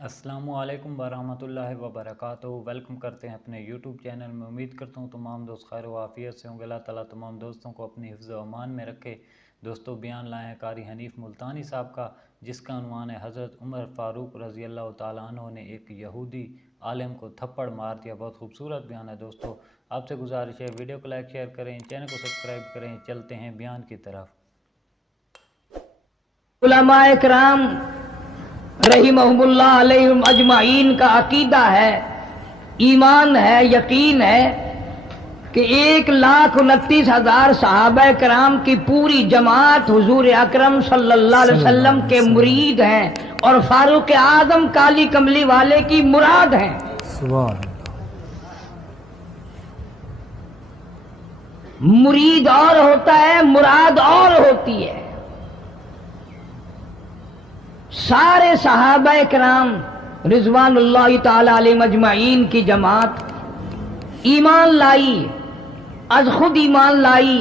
السلام علیکم ورحمۃ اللہ وبرکاتہ۔ ویلکم کرتے ہیں اپنے یوٹیوب چینل میں۔ امید کرتا ہوں تمام دوست خیر و عافیت سے ہوں گے۔ اللہ تعالیٰ تمام دوستوں کو اپنی حفظ و امان میں رکھے۔ دوستو بیان لائے ہیں قاری حنیف ملتانی صاحب کا، جس کا عنوان ہے حضرت عمر فاروق رضی اللہ تعالیٰ عنہ نے ایک یہودی عالم کو تھپڑ مار دیا۔ بہت خوبصورت بیان ہے دوستو، آپ سے گزارش ہے ویڈیو کو لائک شیئر کریں، چینل کو سبسکرائب کریں۔ چلتے ہیں بیان کی طرف۔ علماء کرام رحمہم اللہ علیہم اجمعین کا عقیدہ ہے، ایمان ہے، یقین ہے کہ 1,29,000 صحابہ کرام کی پوری جماعت حضور اکرم صلی اللہ علیہ وسلم کے مرید ہیں اور فاروق اعظم کالی کملی والے کی مراد ہیں۔ سبحان اللہ۔ مرید اور ہوتا ہے، مراد اور ہوتی ہے۔ سارے صحابہ کرام رضوان اللہ تعالی علیہم اجمعین کی جماعت ایمان لائی، از خود ایمان لائی،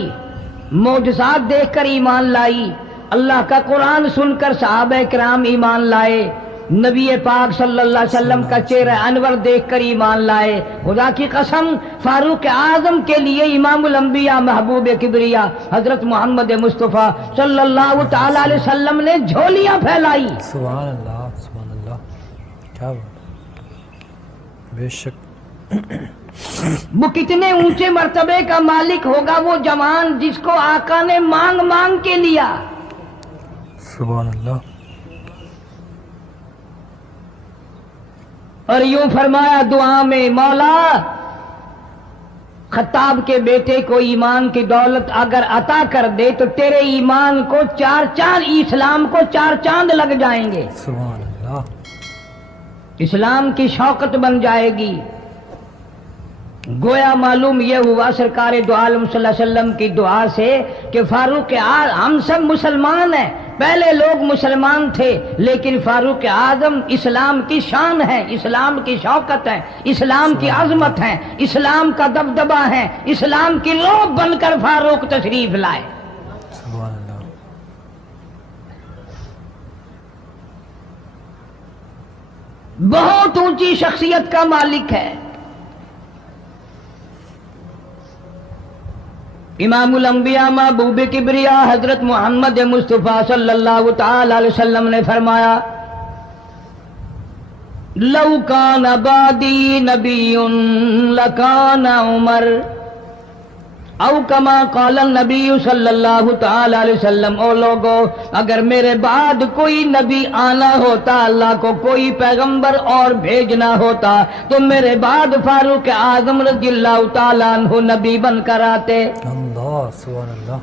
معجزات دیکھ کر ایمان لائی، اللہ کا قرآن سن کر صحابہ کرام ایمان لائے، نبی پاک صلی اللہ علیہ وسلم کا چہرہ انور دیکھ کر ایمان لائے۔ خدا کی قسم، فاروق اعظم کے لیے امام الانبیاء محبوب کبریا حضرت محمد مصطفیٰ صلی اللہ تعالی علیہ وسلم نے جھولیاں پھیلائی۔ سبحان اللہ، سبحان اللہ، کیا بات، بے شک۔ وہ کتنے اونچے مرتبے کا مالک ہوگا وہ جوان جس کو آقا نے مانگ مانگ کے لیا۔ سبحان اللہ۔ اور یوں فرمایا دعا میں، مولا خطاب کے بیٹے کو ایمان کی دولت اگر عطا کر دے تو تیرے ایمان کو 4 چاند، اسلام کو 4 چاند لگ جائیں گے، سبحان اللہ۔ اسلام کی شوکت بن جائے گی۔ گویا معلوم یہ ہوا سرکار دو عالم صلی اللہ علیہ وسلم کی دعا سے کہ فاروق اعظم، ہم سب مسلمان ہیں، پہلے لوگ مسلمان تھے لیکن فاروق اعظم اسلام کی شان ہے، اسلام کی شوکت ہے، اسلام کی عظمت ہے، اسلام کا دبدبہ ہے، اسلام کی لو بن کر فاروق تشریف لائے۔ سبحان اللہ۔ بہت اونچی شخصیت کا مالک ہے۔ امام الانبیاء محبوب کبریا حضرت محمد مصطفیٰ صلی اللہ تعالی علیہ وسلم نے فرمایا، لو کان بعدی نبی لکان عمر، او کما قال النبی صلی اللہ تعالی علیہ وسلم، او لوگو اگر میرے بعد کوئی نبی آنا ہوتا، اللہ کو کوئی پیغمبر اور بھیجنا ہوتا تو میرے بعد فاروق اعظم رضی اللہ تعالیٰ عنہ نبی بن کر آتے۔ اللہ، سبحان اللہ۔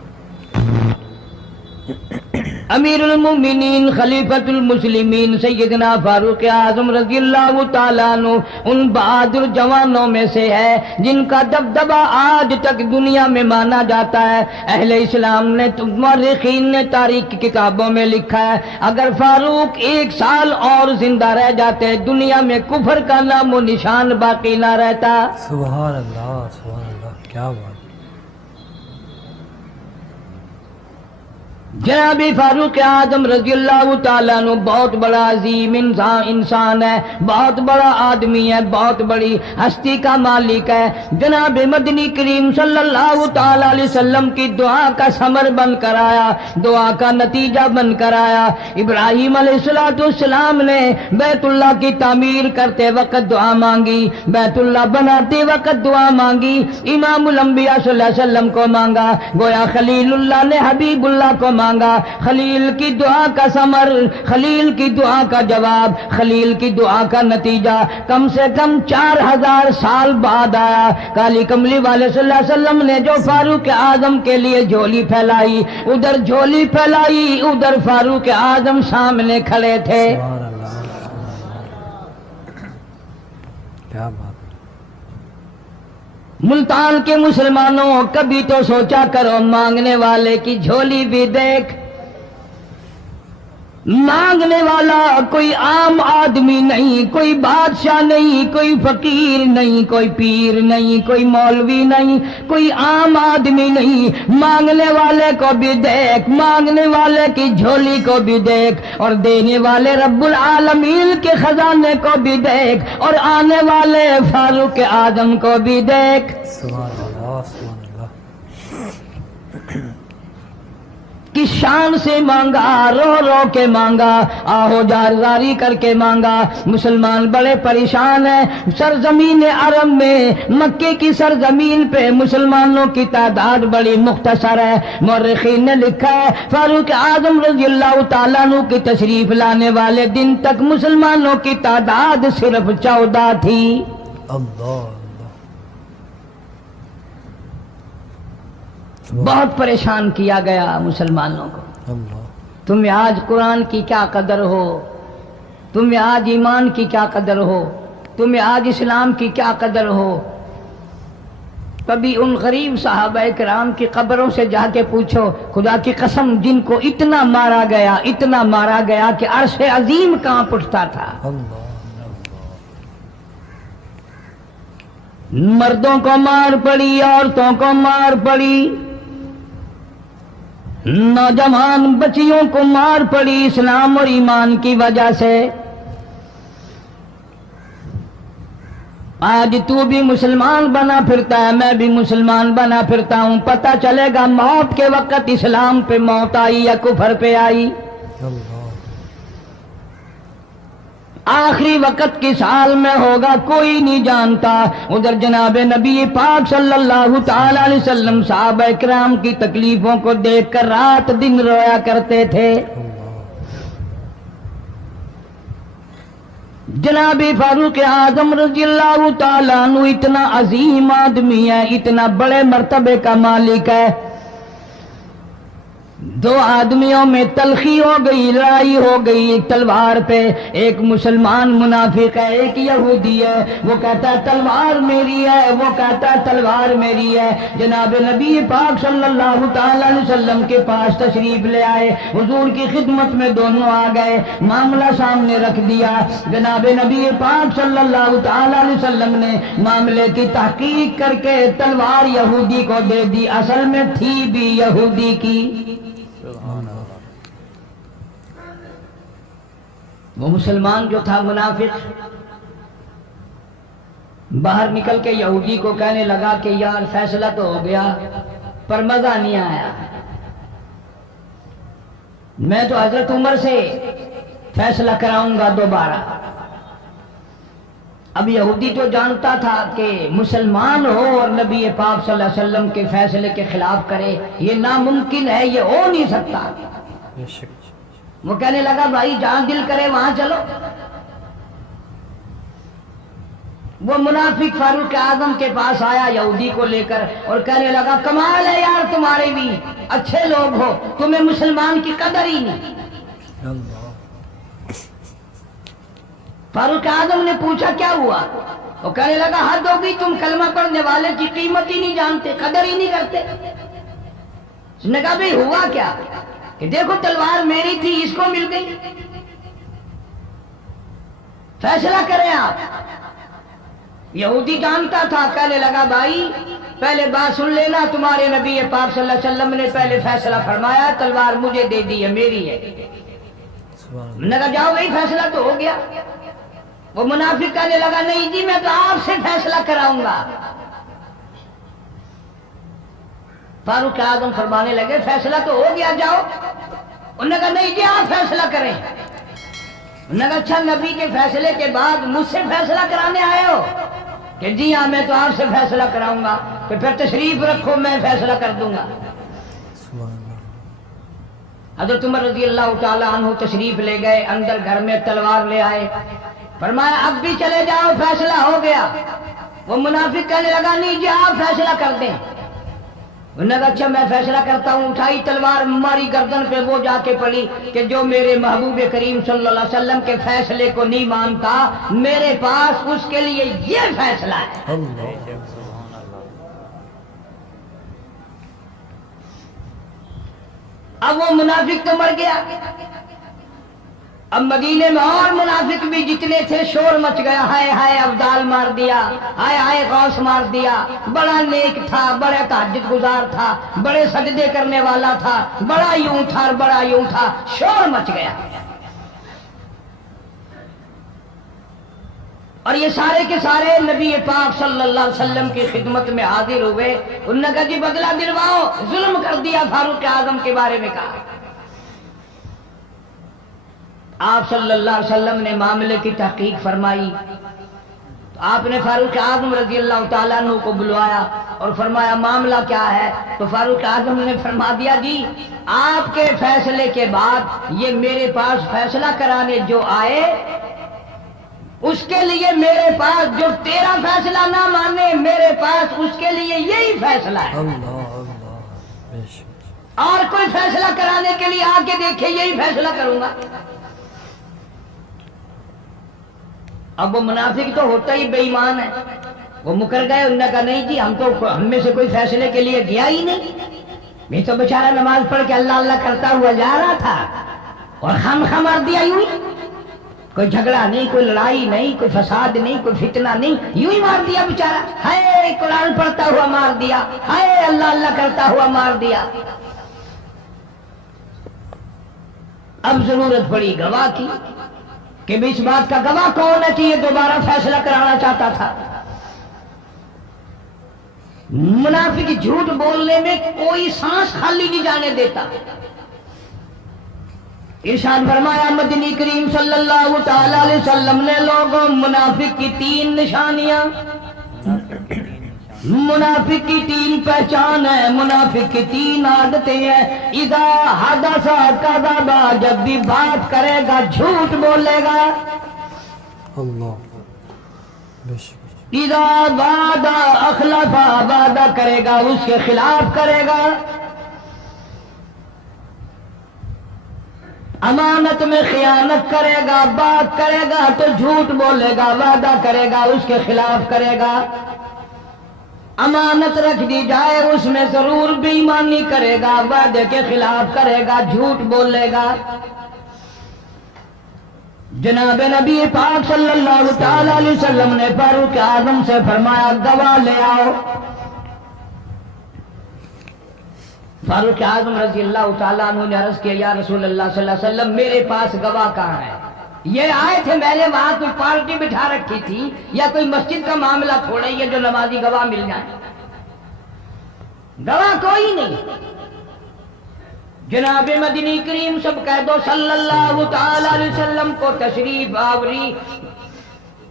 امیر المومنین خلیفۃ المسلمین سیدنا فاروق اعظم رضی اللہ تعالیٰ عنہ ان بہادر جوانوں میں سے ہے جن کا دبدبہ آج تک دنیا میں مانا جاتا ہے۔ اہل اسلام نے، مورخین نے تاریخ کی کتابوں میں لکھا ہے، اگر فاروق 1 سال اور زندہ رہ جاتے دنیا میں کفر کا نام و نشان باقی نہ رہتا۔ سبحان اللہ، سبحان اللہ، کیا بات۔ جناب فاروق اعظم رضی اللہ تعالیٰ عنہ بہت بڑا عظیم انسان ہے، بہت بڑا آدمی ہے، بہت بڑی ہستی کا مالک ہے۔ جناب مدنی کریم صلی اللہ تعالیٰ علیہ وسلم کی دعا کا ثمر بن کر آیا، دعا کا نتیجہ بن کر آیا۔ ابراہیم علیہ السلام نے بیت اللہ کی تعمیر کرتے وقت دعا مانگی، بیت اللہ بناتے وقت دعا مانگی، امام الانبیاء صلی اللہ علیہ وسلم کو مانگا، گویا خلیل اللہ نے حبیب اللہ کو مانگا۔ خلیل کی دعا کا ثمر، خلیل کی دعا کا جواب، خلیل کی دعا کا نتیجہ کم سے کم 4000 سال بعد آیا۔ کالی کملی والے صلی اللہ علیہ وسلم نے جو فاروق اعظم کے لیے جھولی پھیلائی، ادھر جھولی پھیلائی، ادھر فاروق اعظم سامنے کھڑے تھے۔ سبحان اللہ، کیا بات۔ ملتان کے مسلمانوں کبھی تو سوچا کرو، مانگنے والے کی جھولی بھی دیکھ۔ مانگنے والا کوئی عام آدمی نہیں، کوئی بادشاہ نہیں، کوئی فقیر نہیں، کوئی پیر نہیں، کوئی مولوی نہیں، کوئی عام آدمی نہیں۔ مانگنے والے کو بھی دیکھ، مانگنے والے کی جھولی کو بھی دیکھ، اور دینے والے رب العالمین کے خزانے کو بھی دیکھ، اور آنے والے فاروق اعظم کو بھی دیکھ۔ سبحان اللہ سبحان اللہ۔ کس شان سے مانگا، رو رو کے مانگا، آہو جاری کر کے مانگا۔ مسلمان بڑے پریشان ہیں۔ سرزمین عرب میں، مکے کی سرزمین پہ مسلمانوں کی تعداد بڑی مختصر ہے۔ مورخین نے لکھا ہے فاروق اعظم رضی اللہ تعالیٰ عنہ کی تشریف لانے والے دن تک مسلمانوں کی تعداد صرف 14 تھی۔ اللہ بہت پریشان کیا گیا مسلمانوں کو۔ اللہ تمہیں آج قرآن کی کیا قدر ہو، تمہیں آج ایمان کی کیا قدر ہو، تمہیں آج اسلام کی کیا قدر ہو۔ کبھی ان غریب صحابہ کرام کی قبروں سے جا کے پوچھو، خدا کی قسم جن کو اتنا مارا گیا، اتنا مارا گیا کہ عرش عظیم کانپ اٹھتا تھا۔ اللہ مردوں کو مار پڑی، عورتوں کو مار پڑی، نوجوان بچیوں کو مار پڑی اسلام اور ایمان کی وجہ سے۔ آج تو بھی مسلمان بنا پھرتا ہے، میں بھی مسلمان بنا پھرتا ہوں، پتہ چلے گا موت کے وقت اسلام پہ موت آئی یا کفر پہ آئی۔ اللہ آخری وقت کس حال میں ہوگا کوئی نہیں جانتا۔ ادھر جناب نبی پاک صلی اللہ تعالی علیہ وسلم صحابہ کرام کی تکلیفوں کو دیکھ کر رات دن رویا کرتے تھے۔ جناب فاروق اعظم رضی اللہ تعالیٰ عنہ اتنا عظیم آدمی ہے، اتنا بڑے مرتبے کا مالک ہے۔ دو آدمیوں میں تلخی ہو گئی، لڑائی ہو گئی ایک تلوار پہ۔ ایک مسلمان منافق ہے، ایک یہودی ہے، وہ کہتا ہے تلوار میری ہے، وہ کہتا ہے تلوار میری ہے۔ جناب نبی پاک صلی اللہ تعالی علیہ وسلم کے پاس تشریف لے آئے، حضور کی خدمت میں دونوں آ گئے، معاملہ سامنے رکھ دیا۔ جناب نبی پاک صلی اللہ تعالی علیہ وسلم نے معاملے کی تحقیق کر کے تلوار یہودی کو دے دی، اصل میں تھی بھی یہودی کی۔ وہ مسلمان جو تھا منافق باہر نکل کے یہودی کو کہنے لگا کہ یار فیصلہ تو ہو گیا پر مزہ نہیں آیا، میں تو حضرت عمر سے فیصلہ کراؤں گا دوبارہ۔ اب یہودی تو جانتا تھا کہ مسلمان ہو اور نبی پاک صلی اللہ علیہ وسلم کے فیصلے کے خلاف کرے، یہ ناممکن ہے، یہ ہو نہیں سکتا۔ بے شک وہ کہنے لگا بھائی جہاں دل کرے وہاں چلو۔ وہ منافق فاروق اعظم کے پاس آیا یہودی کو لے کر اور کہنے لگا کمال ہے یار تمہارے بھی، اچھے لوگ ہو، تمہیں مسلمان کی قدر ہی نہیں۔ اللہ فاروق اعظم نے پوچھا کیا ہوا؟ وہ کہنے لگا حد ہو گئی، تم کلمہ پڑھنے والے کی قیمت ہی نہیں جانتے، قدر ہی نہیں کرتے۔ اس نے کہا بھئی ہوا کیا؟ کہ دیکھو تلوار میری تھی، اس کو مل گئی، فیصلہ کریں آپ۔ یہودی جانتا تھا، کہنے لگا بھائی پہلے بات سن لینا، تمہارے نبی پاک صلی اللہ علیہ وسلم نے پہلے فیصلہ فرمایا، تلوار مجھے دے دی ہے، میری ہے۔ سبحان نے کہا جاؤ بھائی فیصلہ تو ہو گیا۔ وہ منافق کہنے لگا نہیں جی میں تو آپ سے فیصلہ کراؤں گا۔ فاروق اعظم فرمانے لگے فیصلہ تو ہو گیا جاؤ۔ انہوں نے کہا نہیں جی آپ فیصلہ کریں۔ انہوں نے کہا اچھا نبی کے فیصلے کے بعد مجھ سے فیصلہ کرانے آئے ہو؟ کہ جی ہاں میں تو آپ سے فیصلہ کراؤں گا، کہ پھر تشریف رکھو میں فیصلہ کر دوں گا۔ سبحان اللہ حضرت عمر رضی اللہ تعالی عنہ تشریف لے گئے، اندر گھر میں تلوار لے آئے، فرمایا اب بھی چلے جاؤ فیصلہ ہو گیا۔ وہ منافق کہنے لگا نہیں جی آپ فیصلہ کر دیں۔ انہوں نے کہا اچھا میں فیصلہ کرتا ہوں۔ اٹھائی تلوار، ماری گردن پہ، وہ جا کے پڑی کہ جو میرے محبوب کریم صلی اللہ علیہ وسلم کے فیصلے کو نہیں مانتا، میرے پاس اس کے لیے یہ فیصلہ ہے۔ اللہ اب وہ منافق تو مر گیا، اب مدینے میں اور منافق بھی جتنے تھے شور مچ گیا، ہائے ہائے ابدال مار دیا، ہائے ہائے غوث مار دیا، بڑا نیک تھا، بڑا تہجد گزار تھا، بڑے سجدے کرنے والا تھا، بڑا یوں تھا اور بڑا یوں تھا، شور مچ گیا۔ اور یہ سارے کے سارے نبی پاک صلی اللہ علیہ وسلم کی خدمت میں حاضر ہوئے، انہوں نے کہا جی بدلہ دلواؤ، ظلم کر دیا فاروق اعظم کے بارے میں کہا۔ آپ صلی اللہ علیہ وسلم نے معاملے کی تحقیق فرمائی، تو آپ نے فاروق اعظم رضی اللہ تعالیٰ عنہ کو بلوایا اور فرمایا معاملہ کیا ہے؟ تو فاروق اعظم نے فرما دیا جی آپ کے فیصلے کے بعد یہ میرے پاس فیصلہ کرانے جو آئے اس کے لیے میرے پاس جو تیرا فیصلہ نہ مانے میرے پاس اس کے لیے یہی فیصلہ ہے، اللہ اللہ بے شک اور کوئی فیصلہ کرانے کے لیے آ کے دیکھے یہی فیصلہ کروں گا۔ اب وہ منافق تو ہوتا ہی بے ایمان ہے، وہ مکر گئے، انہوں نے کہا نہیں جی ہم میں سے کوئی فیصلے کے لیے گیا ہی نہیں، میں تو بیچارہ نماز پڑھ کے اللہ اللہ کرتا ہوا جا رہا تھا اور خام خام مار دیا یوں ہی، کوئی جھگڑا نہیں، کوئی لڑائی نہیں، کوئی فساد نہیں، کوئی فتنہ نہیں، یوں ہی مار دیا بیچارہ، ہائے قرآن پڑھتا ہوا مار دیا، ہائے اللہ اللہ کرتا ہوا مار دیا۔ اب ضرورت پڑی گواہ کی کہ بھی اس بات کا گواہ کون ہے کہ یہ دوبارہ فیصلہ کرانا چاہتا تھا۔ منافق جھوٹ بولنے میں کوئی سانس خالی نہیں جانے دیتا۔ ارشاد فرمایا مدنی کریم صلی اللہ تعالی علیہ وسلم نے لوگوں منافق کی تین نشانیاں، منافق کی تین پہچان ہے، منافق کی تین عادتیں ہیں۔ اذا حدث کذب، جب بھی بات کرے گا جھوٹ بولے گا۔ اللہ بے شک اذا وعد اخلف، وعدہ کرے گا اس کے خلاف کرے گا۔ امانت میں خیانت کرے گا، بات کرے گا تو جھوٹ بولے گا، وعدہ کرے گا اس کے خلاف کرے گا۔ امانت رکھ دی جائے اس میں ضرور بے ایمانی کرے گا، وعدے کے خلاف کرے گا، جھوٹ بولے گا۔ جناب نبی پاک صلی اللہ تعالی علیہ وسلم نے فاروق اعظم سے فرمایا گواہ لے آؤ۔ فاروق اعظم رضی اللہ تعالیٰ عنہ نے عرض کیا یا رسول اللہ صلی اللہ علیہ وسلم میرے پاس گواہ کہاں ہے؟ یہ آئے تھے، میں نے وہاں کوئی پارٹی بٹھا رکھی تھی یا کوئی مسجد کا معاملہ تھوڑا ہی ہے جو نمازی گواہ مل جائے، گواہ کوئی نہیں۔ جناب مدنی کریم سب کہہ دو صلی اللہ تعالی علیہ وسلم کو تشریف آوری،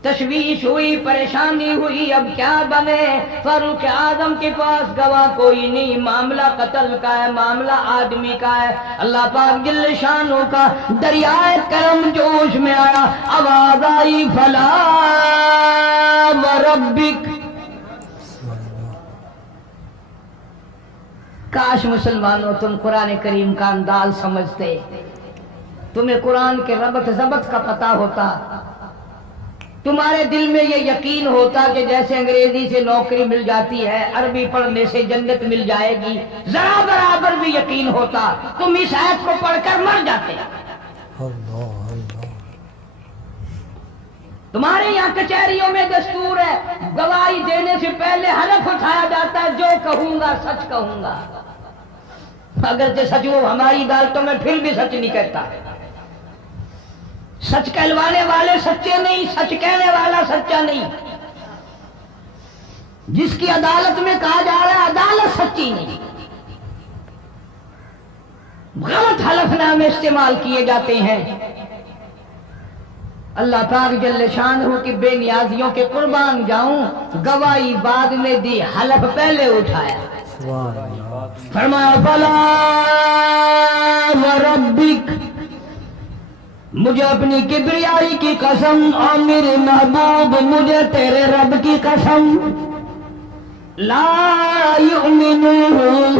تشویش ہوئی، پریشانی ہوئی، اب کیا بنے؟ فاروق اعظم کے پاس گواہ کوئی نہیں، معاملہ قتل کا ہے، معاملہ آدمی کا ہے۔ اللہ پاک جل شانہ کا دریائے کرم جوش میں آیا، آواز آئی فلا وربک۔ کاش مسلمانوں تم قرآن کریم کا انداز سمجھتے، تمہیں قرآن کے ربط ضبط کا پتہ ہوتا، تمہارے دل میں یہ یقین ہوتا کہ جیسے انگریزی سے نوکری مل جاتی ہے، عربی پڑھنے سے جنت مل جائے گی، ذرا برابر بھی یقین ہوتا تم اس آیت کو پڑھ کر مر جاتے۔ اللہ اللہ تمہارے یہاں کچہریوں میں دستور ہے گواہی دینے سے پہلے حلف اٹھایا جاتا ہے جو کہوں گا سچ کہوں گا، اگرچہ سچ وہ ہماری عدالتوں میں پھر بھی سچ نہیں کہتا۔ سچ کہلوانے والے سچے نہیں، سچ کہنے والا سچا نہیں۔ جس کی عدالت میں کہا جا رہا ہے عدالت سچی نہیں، غلط حلف نامے استعمال کیے جاتے ہیں۔ اللہ پاک جل شانہ کی بے نیازیوں کے قربان جاؤں، گواہی بعد میں دی، حلف پہلے اٹھایا۔ سبحان اللہ فرمایا فلا وربک، مجھے اپنی کبریائی کی قسم اور میرے محبوب مجھے تیرے رب کی قسم، لا یؤمنون،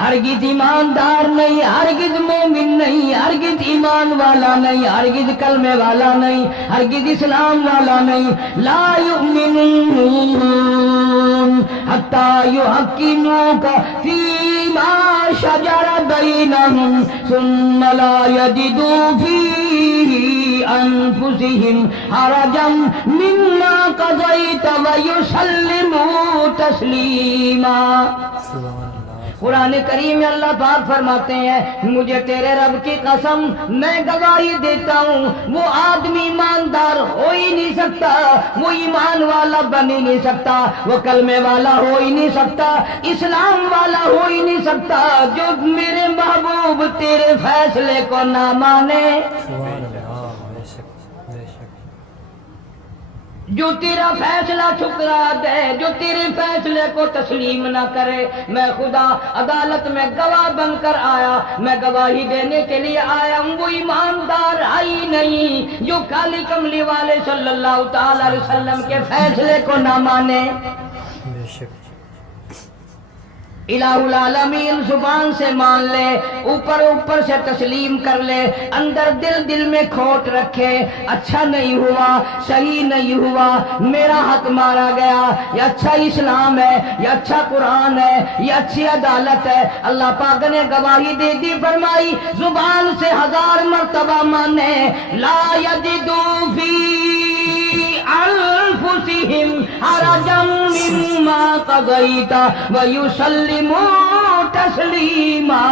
ہرگز ایماندار نہیں، ہرگز مومن نہیں، ہرگز ایمان والا نہیں، ہرگز کلمے والا نہیں، ہرگز اسلام والا نہیں، لا یؤمنون حتی یحکموک فی ما شجر بينهم ثم لا يجدوا في أنفسهم حرجا مما قضيت ويسلموا تسليما. قرآن کریم میں اللہ پاک فرماتے ہیں مجھے تیرے رب کی قسم میں گواہی دیتا ہوں وہ آدمی ایماندار ہو ہی نہیں سکتا, وہ ایمان والا بن ہی نہیں سکتا, وہ کلمے والا ہو ہی نہیں سکتا, اسلام والا ہو ہی نہیں سکتا جو میرے محبوب تیرے فیصلے کو نہ مانے, جو تیرا فیصلہ ٹھکرا دے, جو تیرے فیصلے کو تسلیم نہ کرے. میں خدا عدالت میں گواہ بن کر آیا, میں گواہی دینے کے لیے آیا ہوں وہ ایماندار ہی نہیں جو کالی کملی والے صلی اللہ تعالی علیہ وسلم کے فیصلے کو نہ مانے. الہ العالمین زبان سے مان لے, اوپر اوپر سے تسلیم کر لے, اندر دل میں کھوٹ رکھے, اچھا نہیں ہوا, صحیح نہیں ہوا, میرا حق مارا گیا, یہ اچھا اسلام ہے, یہ اچھا قرآن ہے, یہ اچھی عدالت ہے. اللہ پاک نے گواہی دے دی, فرمائی زبان سے 1000 مرتبہ مانے, لا یجدو فی انفسہم حرجا مما قضیت ویسلموا تسلیما.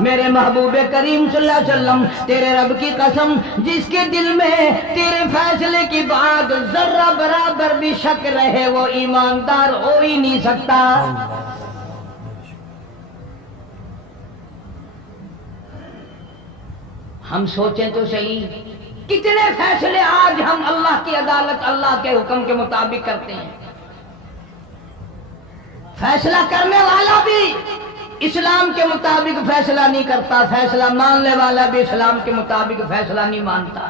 میرے محبوب کریم صلی اللہ علیہ وسلم تیرے رب کی قسم جس کے دل میں تیرے فیصلے کی بات ذرہ برابر بھی شک رہے وہ ایماندار ہو ہی نہیں سکتا. ہم سوچیں تو صحیح کتنے فیصلے آج ہم اللہ کی عدالت اللہ کے حکم کے مطابق کرتے ہیں. فیصلہ کرنے والا بھی اسلام کے مطابق فیصلہ نہیں کرتا, فیصلہ ماننے والا بھی اسلام کے مطابق فیصلہ نہیں مانتا.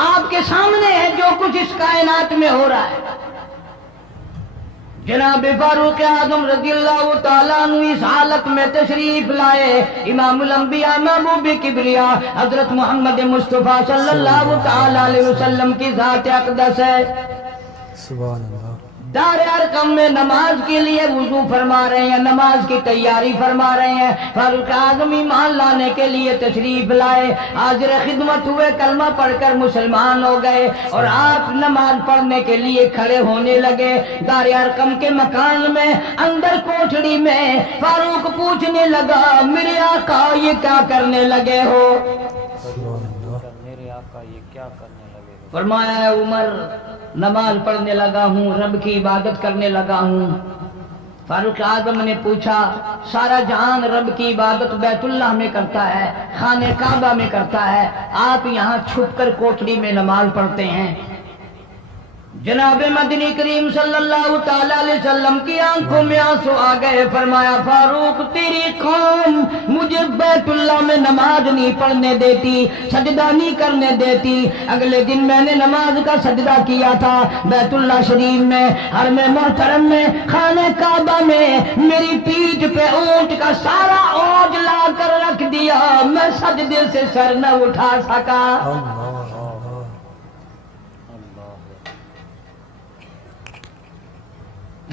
آپ کے سامنے ہے جو کچھ اس کائنات میں ہو رہا ہے. جناب فاروق اعظم رضی اللہ تعالیٰ عنہ اس حالت میں تشریف لائے, امام الانبیاء محبوب کبریا حضرت محمد مصطفیٰ صلی اللہ تعالیٰ علیہ وسلم کی ذات اقدس ہے. سبحان اللہ. دار ارقم میں نماز کے لیے وضو فرما رہے ہیں, نماز کی تیاری فرما رہے ہیں. فاروق اعظم ایمان لانے کے لیے تشریف لائے, حاضر خدمت ہوئے, کلمہ پڑھ کر مسلمان ہو گئے اور آپ نماز پڑھنے کے لیے کھڑے ہونے لگے. دار ارقم کے مکان میں اندر کوٹھڑی میں فاروق پوچھنے لگا میرے آقا یہ کیا کرنے لگے ہو؟ میرے آقا یہ کیا کرنے لگے ہو؟ فرمایا عمر نماز پڑھنے لگا ہوں, رب کی عبادت کرنے لگا ہوں. فاروق اعظم نے پوچھا سارا جہان رب کی عبادت بیت اللہ میں کرتا ہے, خانہ کعبہ میں کرتا ہے, آپ یہاں چھپ کر کوٹھڑی میں نماز پڑھتے ہیں. جناب مدنی کریم صلی اللہ تعالی علیہ وسلم کی آنکھوں میں آنسو آ گئے. فرمایا فاروق تیری قوم مجھے بیت اللہ میں نماز نہیں پڑھنے دیتی, سجدہ نہیں کرنے دیتی. اگلے دن میں نے نماز کا سجدہ کیا تھا بیت اللہ شریف میں, حرم محترم میں, خانہ کعبہ میں. میری پیٹھ پہ اونٹ کا سارا اوج لا کر رکھ دیا, میں سجدے سے سر نہ اٹھا سکا.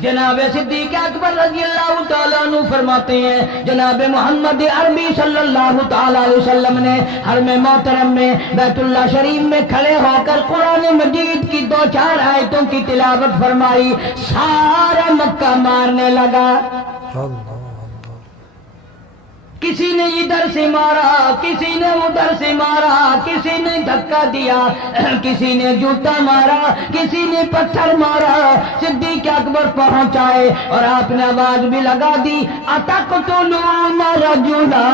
جناب صدیق اکبر رضی اللہ تعالیٰ عنہ فرماتے ہیں جناب محمد عربی صلی اللہ تعالیٰ علیہ وسلم نے حرم محترم میں بیت اللہ شریف میں کھڑے ہو کر قرآن مجید کی 2-4 آیتوں کی تلاوت فرمائی. سارا مکہ مارنے لگا. کسی نے ادھر سے مارا, کسی نے ادھر سے مارا, کسی نے دھکا دیا, کسی نے جوتا مارا, کسی نے پتھر مارا. صدیق اکبر پہنچائے اور آپ نے آواز بھی لگا دی اتقتلون رجلا,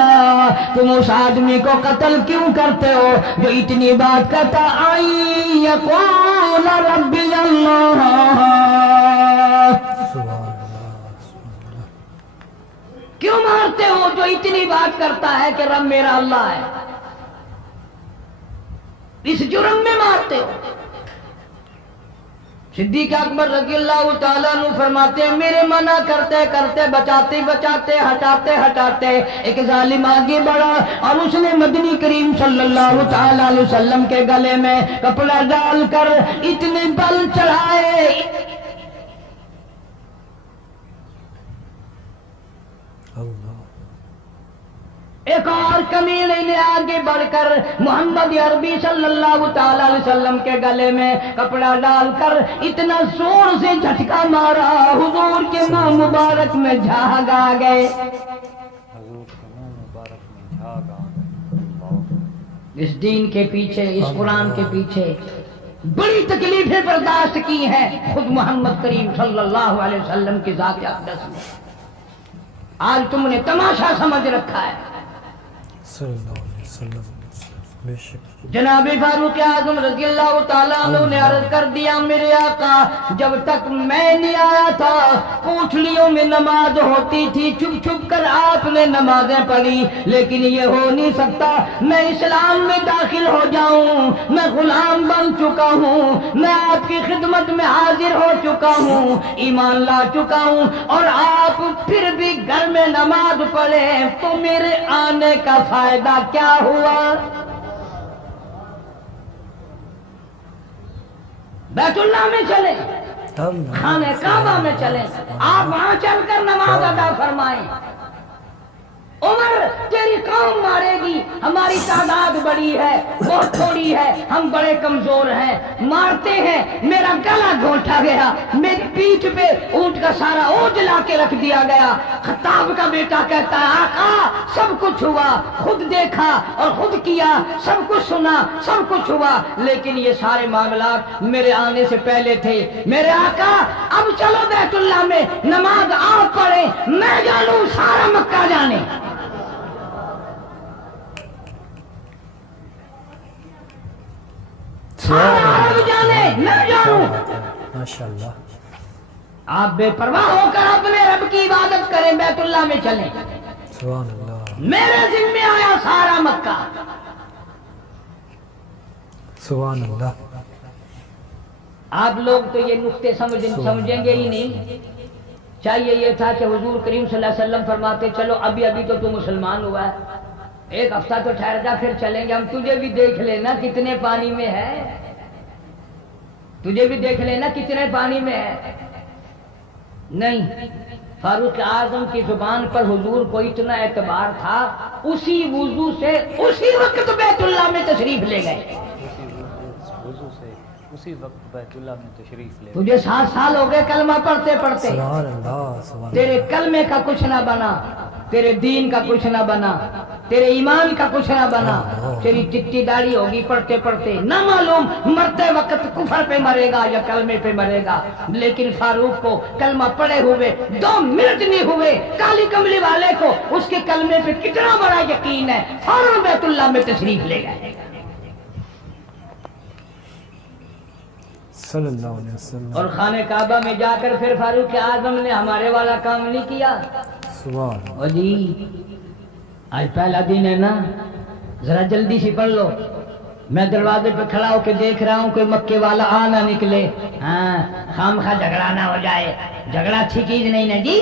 تم اس آدمی کو قتل کیوں کرتے ہو جو اتنی بات کہتا آئی یقول ربی اللہ. کیوں مارتے ہو جو اتنی بات کرتا ہے کہ رب میرا اللہ ہے؟ اس جرم میں مارتے ہو. صدیق اکبر رضی اللہ تعالیٰ عنہ فرماتے ہیں میرے منع کرتے کرتے بچاتے بچاتے ہٹاتے ہٹاتے ایک ظالم آگے بڑھا اور اس نے مدنی کریم صلی اللہ تعالیٰ علیہ وسلم کے گلے میں کپڑا ڈال کر اتنے بل چڑھائے ایک اور کمینے نے آگے بڑھ کر محمد عربی صلی اللہ تعالی علیہ وسلم کے گلے میں کپڑا ڈال کر اتنا زور سے جھٹکا مارا حضور کے منہ مبارک میں جھاگ آ گئے، حضور کے منہ مبارک میں جھاگ آ گئے۔ اس دین کے پیچھے، اس قرآن کے پیچھے بڑی تکلیفیں برداشت کی ہیں خود محمد کریم صلی اللہ علیہ وسلم کی ذات اقدس نے۔ آج تم نے تماشا سمجھ رکھا ہے۔ صلی اللہ علیہ وسلم بے شک جناب فاروق اعظم رضی اللہ تعالیٰ عنہ نے عرض کر دیا، میرے آقا جب تک میں نہیں آیا تھا کوٹھلیوں میں نماز ہوتی تھی، چھپ چھپ کر آپ نے نمازیں پڑھی، لیکن یہ ہو نہیں سکتا، میں اسلام میں داخل ہو جاؤں، میں غلام بن چکا ہوں، میں آپ کی خدمت میں حاضر ہو چکا ہوں، ایمان لا چکا ہوں، اور آپ پھر بھی گھر میں نماز پڑھیں تو میرے آنے کا فائدہ کیا ہوا؟ بیت اللہ میں چلیں، خانہ کعبہ میں چلیں، آپ وہاں چل کر نماز ادا فرمائیں۔ عمر تیری قوم مارے گی، ہماری تعداد بڑی ہے، بہت تھوڑی ہے، ہم بڑے کمزور ہیں، مارتے ہیں، میرا گلا گھونٹا گیا، میری پیٹھ پہ اونٹ کا سارا اونٹ لا کے رکھ دیا گیا۔ خطاب کا بیٹا کہتا ہے آقا سب کچھ ہوا، خود دیکھا اور خود کیا، سب کچھ سنا، سب کچھ ہوا، لیکن یہ سارے معاملات میرے آنے سے پہلے تھے۔ میرے آقا اب چلو بیت اللہ میں نماز آپ پڑھیں، میں جانوں سارا مکہ جانے۔ جانے میں جانوں، ماشاءاللہ۔ آپ بے پرواہ ہو کر اپنے رب کی عبادت کریں، بیت اللہ میں چلیں، سبحان اللہ میرے ذمہ آیا سارا مکہ۔ سبحان اللہ۔ آپ لوگ تو یہ نقطے سمجھیں گے ہی نہیں۔ چاہیے یہ تھا کہ حضور کریم صلی اللہ علیہ وسلم فرماتے چلو ابھی تو تو مسلمان ہوا ہے، ایک ہفتہ تو ٹھہر جا پھر چلیں گے، ہم تجھے بھی دیکھ لینا کتنے پانی میں ہے، تجھے بھی دیکھ لینا کتنے پانی میں ہے۔ نہیں، فاروق اعظم کی زبان پر حضور کو اتنا اعتبار تھا، اسی وضو سے اسی وقت بیت اللہ میں تشریف لے گئے۔ وضو سے اسی وقت بیت اللہ میں تشریف لے۔ تجھے 7 سال ہو گئے کلمہ پڑھتے پڑھتے، سبحان اللہ سبحان تیرے کلمے کا کچھ نہ بنا، تیرے دین کا کچھ نہ بنا، تیرے ایمان کا کچھ نہ بنا، تیری چٹی داڑھی ہوگی پڑھتے پڑھتے، نہ معلوم مرتے وقت کفر پہ مرے گا یا کلمے پہ مرے گا، لیکن فاروق کو کلمہ پڑھے ہوئے 2 منٹ نہیں ہوئے، کالی کملی والے کو اس کے کلمے پہ کتنا بڑا یقین ہے، فوراً بیت اللہ میں تشریف لے گئے۔ صلی اللہ علیہ وسلم۔ اور خانہ کعبہ میں جا کر پھر فاروق اعظم نے ہمارے والا کام نہیں کیا۔ سبحان اللہ۔ او جی آج پہلا دن ہے نا، ذرا جلدی سے پڑھ لو، میں دروازے پہ کھڑا ہو کے دیکھ رہا ہوں کوئی مکے والا آ نہ نکلے، ہاں خامخواہ جھگڑا نہ ہو جائے، جھگڑا اچھی چیز نہیں نا جی،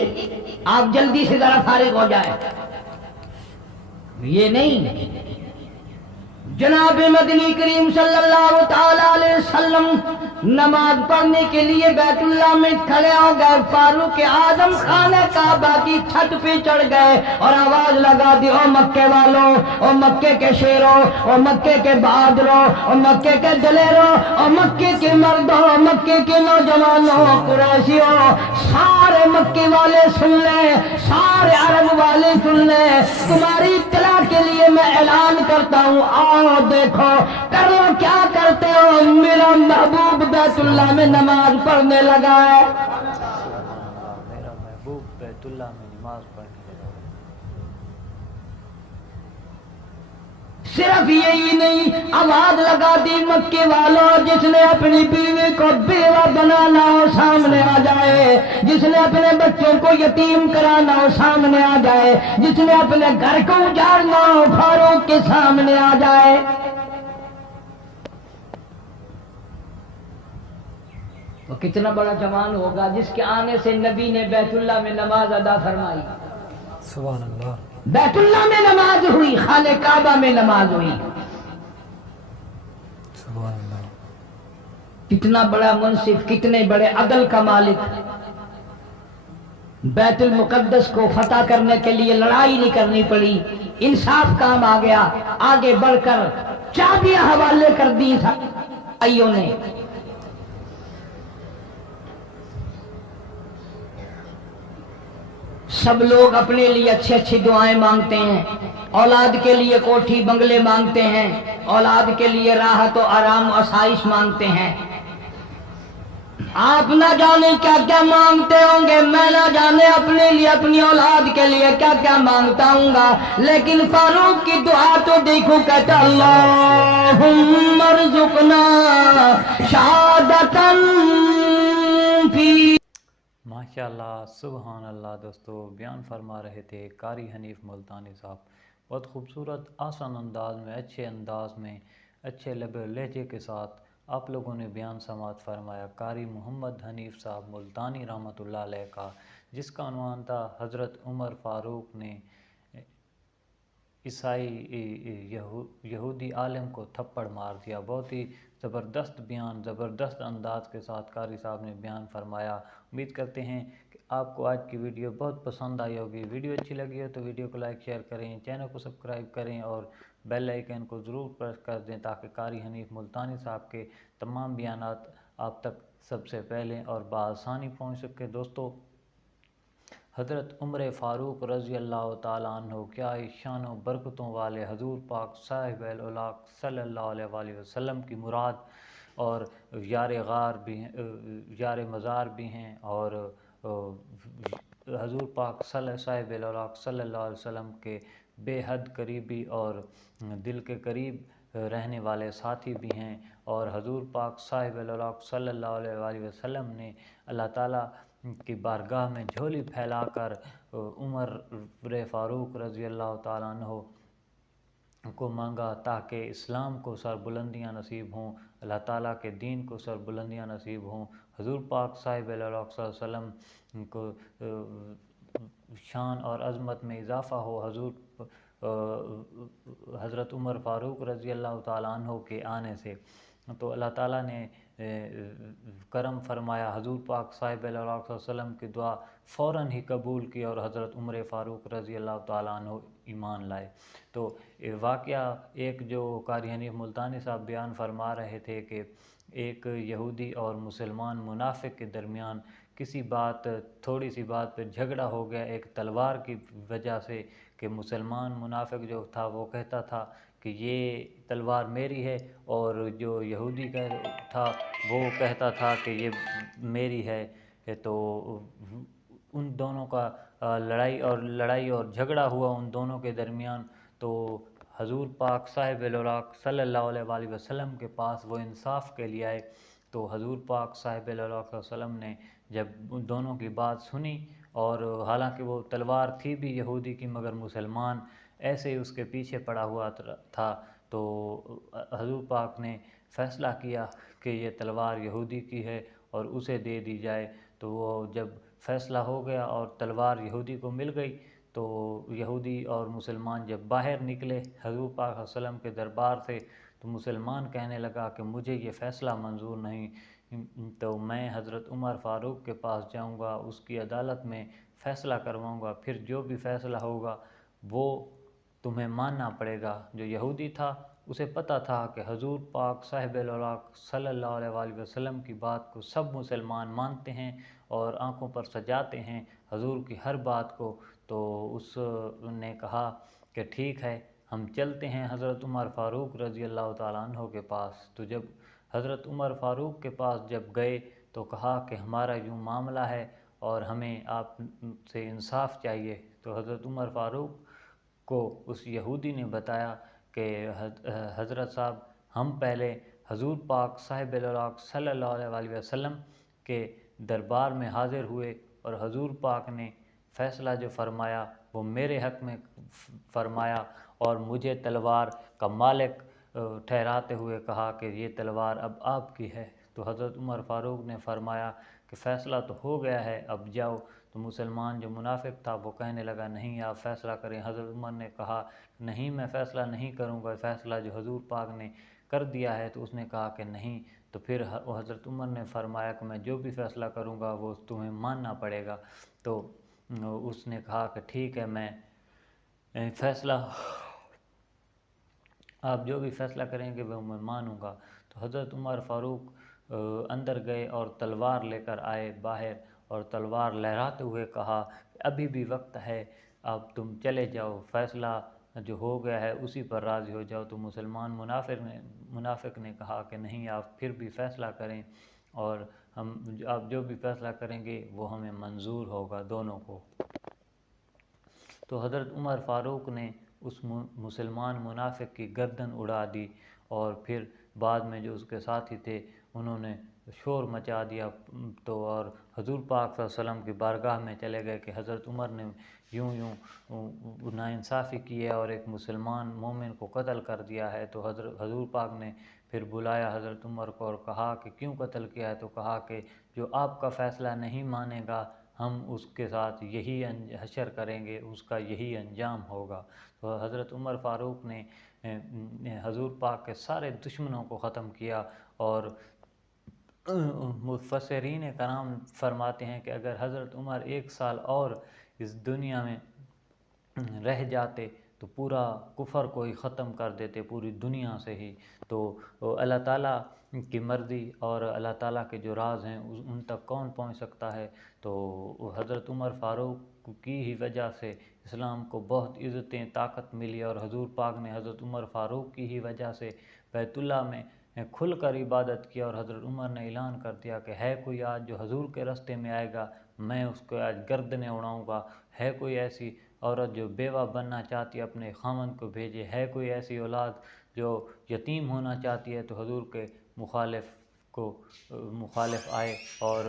آپ جلدی سے ذرا فارغ ہو جائے۔ یہ نہیں، جناب مدنی کریم صلی اللہ تعالی علیہ وسلم نماز پڑھنے کے لیے بیت اللہ میں کھڑے ہو گئے، فاروق اعظم خانہ کعبہ کی چھت پہ چڑھ گئے اور آواز لگا دی، او مکے والوں، او مکے کے شیروں، او مکے کے بہادروں، او مکے کے دلیروں، او مکے کے مردوں، مکے کے نوجوانوں، قریشیوں، سارے مکے والے سن لیں، سارے عرب والے سن لیں، تمہاری اطلاع کے لیے میں اعلان کرتا ہوں، آؤ دیکھو کر لو کیا کرتے ہو، میرا محبوب بیت اللہ میں نماز پڑھنے لگا ہے۔ میرا محبوب بیت اللہ میں نماز پڑھنے لگا۔ صرف یہی نہیں، آواز لگا دی مکے والوں، جس نے اپنی بیوی کو بیوہ بنانا ہو سامنے آ جائے، جس نے اپنے بچوں کو یتیم کرانا ہو سامنے آ جائے، جس نے اپنے گھر کو اجاڑنا ہو فاروق کے سامنے آ جائے۔ تو کتنا بڑا جوان ہوگا جس کے آنے سے نبی نے بیت اللہ میں نماز ادا فرمائی، سبحان اللہ۔ بیت اللہ میں نماز ہوئی، خانہ کعبہ میں نماز ہوئی۔ سبحان اللہ۔ کتنا بڑا منصف، کتنے بڑے عدل کا مالک، بیت المقدس کو فتح کرنے کے لیے لڑائی نہیں کرنی پڑی، انصاف کام آ گیا، آگے بڑھ کر چابیاں حوالے کر دی بھائیوں نے۔ سب لوگ اپنے لیے اچھی اچھی دعائیں مانگتے ہیں، اولاد کے لیے کوٹھی بنگلے مانگتے ہیں، اولاد کے لیے راحت و آرام و آسائش مانگتے ہیں۔ آپ نہ جانے کیا کیا مانگتے ہوں گے، میں نہ جانے اپنے لیے اپنی اولاد کے لیے کیا کیا مانگتا ہوں گا، لیکن فاروق کی دعا تو دیکھو، کہتا اللہم ارزقنا شہادتاً فی۔ ماشاءاللہ، سبحان اللہ۔ دوستو بیان فرما رہے تھے قاری حنیف ملتانی صاحب، بہت خوبصورت آسان انداز میں، اچھے انداز میں، اچھے لب و لہجے کے ساتھ آپ لوگوں نے بیان سماعت فرمایا قاری محمد حنیف صاحب ملتانی رحمۃ اللہ علیہ کا، جس کا عنوان تھا حضرت عمر فاروق نے عیسائی یہودی عالم کو تھپڑ مار دیا۔ بہت ہی زبردست بیان، زبردست انداز کے ساتھ قاری صاحب نے بیان فرمایا۔ امید کرتے ہیں کہ آپ کو آج کی ویڈیو بہت پسند آئی ہوگی۔ ویڈیو اچھی لگی ہو تو ویڈیو کو لائک شیئر کریں، چینل کو سبسکرائب کریں اور بیل آئیکن کو ضرور پریس کر دیں تاکہ قاری حنیف ملتانی صاحب کے تمام بیانات آپ تک سب سے پہلے اور بآسانی پہنچ سکے۔ دوستو، حضرت عمر فاروق رضی اللہ تعالیٰ عنہ کیا ہی شان و برکتوں والے حضور پاک صاحب الولاق صلی اللہ علیہ وآلہ وسلم کی مراد اور یار غار بھی ہیں، یار مزار بھی ہیں، اور حضور پاک صاحب الولاق صلی اللہ علیہ وسلم کے بے حد قریبی اور دل کے قریب رہنے والے ساتھی بھی ہیں، اور حضور پاک صاحب الولاق صلی اللہ علیہ وآلہ وسلم نے اللہ تعالیٰ کی بارگاہ میں جھولی پھیلا کر عمر فاروق رضی اللہ تعالیٰ عنہ کو مانگا تاکہ اسلام کو سر بلندیاں نصیب ہوں، اللہ تعالیٰ کے دین کو سر بلندیاں نصیب ہوں، حضور پاک صاحب الولاق صلی اللہ علیہ وسلم کو شان اور عظمت میں اضافہ ہو، حضرت عمر فاروق رضی اللہ تعالیٰ عنہ کے آنے سے۔ تو اللہ تعالیٰ نے کرم فرمایا، حضور پاک صاحب الولاق صلی اللہ علیہ وسلم کی دعا فوراً ہی قبول کی اور حضرت عمر فاروق رضی اللہ تعالیٰ عنہ ایمان لائے۔ تو واقعہ ایک جو قاری حنیف ملتانی صاحب بیان فرما رہے تھے کہ ایک یہودی اور مسلمان منافق کے درمیان کسی بات، تھوڑی سی بات پہ جھگڑا ہو گیا ایک تلوار کی وجہ سے، کہ مسلمان منافق جو تھا وہ کہتا تھا کہ یہ تلوار میری ہے، اور جو یہودی تھا وہ کہتا تھا کہ یہ میری ہے۔ تو ان دونوں کا لڑائی اور جھگڑا ہوا ان دونوں کے درمیان۔ تو حضور پاک صاحب الولاق صلی اللہ علیہ وآلہ وسلم کے پاس وہ انصاف کے لیے آئے۔ تو حضور پاک صاحب الولاق صلی اللہ علیہ وسلم نے جب ان دونوں کی بات سنی، اور حالانکہ وہ تلوار تھی بھی یہودی کی مگر مسلمان ایسے ہی اس کے پیچھے پڑا ہوا تھا، تو حضور پاک نے فیصلہ کیا کہ یہ تلوار یہودی کی ہے اور اسے دے دی جائے۔ تو وہ جب فیصلہ ہو گیا اور تلوار یہودی کو مل گئی، تو یہودی اور مسلمان جب باہر نکلے حضور پاک صلی اللہ علیہ وسلم کے دربار سے، تو مسلمان کہنے لگا کہ مجھے یہ فیصلہ منظور نہیں، تو میں حضرت عمر فاروق کے پاس جاؤں گا، اس کی عدالت میں فیصلہ کرواؤں گا، پھر جو بھی فیصلہ ہوگا وہ تمہیں ماننا پڑے گا۔ جو یہودی تھا اسے پتہ تھا کہ حضور پاک صاحب الولاق صلی اللہ علیہ وآلہ وسلم کی بات کو سب مسلمان مانتے ہیں اور آنکھوں پر سجاتے ہیں حضور کی ہر بات کو۔ تو اس نے کہا کہ ٹھیک ہے، ہم چلتے ہیں حضرت عمر فاروق رضی اللہ تعالیٰ عنہ کے پاس۔ تو جب حضرت عمر فاروق کے پاس جب گئے تو کہا کہ ہمارا یوں معاملہ ہے اور ہمیں آپ سے انصاف چاہیے۔ تو حضرت عمر فاروق کو اس یہودی نے بتایا کہ حضرت صاحب، ہم پہلے حضور پاک صاحب الولاق صلی اللہ علیہ وآلہ وسلم کے دربار میں حاضر ہوئے، اور حضور پاک نے فیصلہ جو فرمایا وہ میرے حق میں فرمایا، اور مجھے تلوار کا مالک ٹھہراتے ہوئے کہا کہ یہ تلوار اب آپ کی ہے۔ تو حضرت عمر فاروق نے فرمایا کہ فیصلہ تو ہو گیا ہے، اب جاؤ۔ تو مسلمان جو منافق تھا وہ کہنے لگا نہیں، آپ فیصلہ کریں۔ حضرت عمر نے کہا نہیں، میں فیصلہ نہیں کروں گا، فیصلہ جو حضور پاک نے کر دیا ہے۔ تو اس نے کہا کہ نہیں۔ تو پھر حضرت عمر نے فرمایا کہ میں جو بھی فیصلہ کروں گا وہ تمہیں ماننا پڑے گا۔ تو اس نے کہا کہ ٹھیک ہے، میں فیصلہ آپ جو بھی فیصلہ کریں گے وہ میں مانوں گا۔ تو حضرت عمر فاروق اندر گئے اور تلوار لے کر آئے باہر، اور تلوار لہراتے ہوئے کہا کہ ابھی بھی وقت ہے، اب تم چلے جاؤ، فیصلہ جو ہو گیا ہے اسی پر راضی ہو جاؤ۔ تو مسلمان منافق نے کہا کہ نہیں، آپ پھر بھی فیصلہ کریں، اور آپ جو بھی فیصلہ کریں گے وہ ہمیں منظور ہوگا دونوں کو۔ تو حضرت عمر فاروق نے اس مسلمان منافق کی گردن اڑا دی، اور پھر بعد میں جو اس کے ساتھی تھے انہوں نے شور مچا دیا، تو اور حضور پاک صلی اللہ علیہ وسلم کی بارگاہ میں چلے گئے کہ حضرت عمر نے یوں ناانصافی کی ہے اور ایک مسلمان مومن کو قتل کر دیا ہے۔ تو حضور پاک نے پھر بلایا حضرت عمر کو اور کہا کہ کیوں قتل کیا ہے؟ تو کہا کہ جو آپ کا فیصلہ نہیں مانے گا ہم اس کے ساتھ یہی حشر کریں گے، اس کا یہی انجام ہوگا۔ تو حضرت عمر فاروق نے حضور پاک کے سارے دشمنوں کو ختم کیا، اور مفسرین کرام فرماتے ہیں کہ اگر حضرت عمر 1 سال اور اس دنیا میں رہ جاتے تو پورا کفر کو ہی ختم کر دیتے پوری دنیا سے ہی۔ تو اللہ تعالیٰ کی مرضی اور اللہ تعالیٰ کے جو راز ہیں ان تک کون پہنچ سکتا ہے؟ تو حضرت عمر فاروق کی ہی وجہ سے اسلام کو بہت عزتیں طاقت ملی، اور حضور پاک نے حضرت عمر فاروق کی ہی وجہ سے بیت اللہ میں کھل کر عبادت کیا، اور حضرت عمر نے اعلان کر دیا کہ ہے کوئی آج جو حضور کے راستے میں آئے گا میں اس کو آج گردنیں اڑاؤں گا، ہے کوئی ایسی عورت جو بیوہ بننا چاہتی ہے اپنے خامند کو بھیجے، ہے کوئی ایسی اولاد جو یتیم ہونا چاہتی ہے تو حضور کے مخالف آئے اور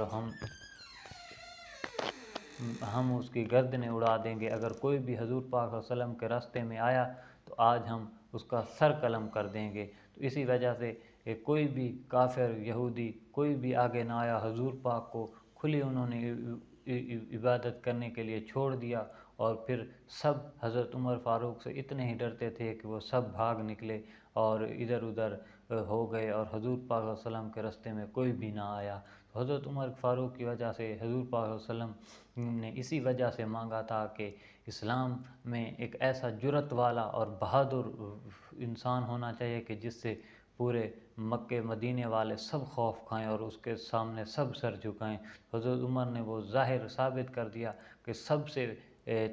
ہم اس کی گردنیں اڑا دیں گے۔ اگر کوئی بھی حضور پاک صلی اللہ علیہ وسلم کے راستے میں آیا تو آج ہم اس کا سر قلم کر دیں گے۔ تو اسی وجہ سے کوئی بھی کافر یہودی کوئی بھی آگے نہ آیا، حضور پاک کو کھلی انہوں نے عبادت کرنے کے لیے چھوڑ دیا، اور پھر سب حضرت عمر فاروق سے اتنے ہی ڈرتے تھے کہ وہ سب بھاگ نکلے اور ادھر ادھر ہو گئے، اور حضور پاک صلی اللہ علیہ وسلم کے راستے میں کوئی بھی نہ آیا۔ تو حضرت عمر فاروق کی وجہ سے حضور پاک صلی اللہ علیہ وسلم نے اسی وجہ سے مانگا تھا کہ اسلام میں ایک ایسا جرأت والا اور بہادر انسان ہونا چاہیے کہ جس سے پورے مکے مدینے والے سب خوف کھائیں اور اس کے سامنے سب سر جھکائیں۔ حضرت عمر نے وہ ظاہر ثابت کر دیا کہ سب سے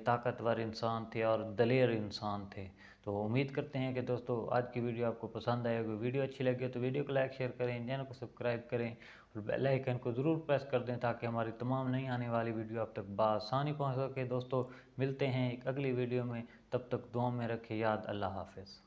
طاقتور انسان تھے اور دلیر انسان تھے۔ تو امید کرتے ہیں کہ دوستو آج کی ویڈیو آپ کو پسند آئے گی۔ ویڈیو اچھی لگے تو ویڈیو کو لائک شیئر کریں، چینل کو سبسکرائب کریں اور بیل آئیکن کو ضرور پریس کر دیں تاکہ ہماری تمام نئی آنے والی ویڈیو آپ تک بآسانی پہنچ سکے۔ دوستو ملتے ہیں ایک اگلی ویڈیو میں، تب تک دعاؤں میں رکھیں یاد۔ اللہ حافظ۔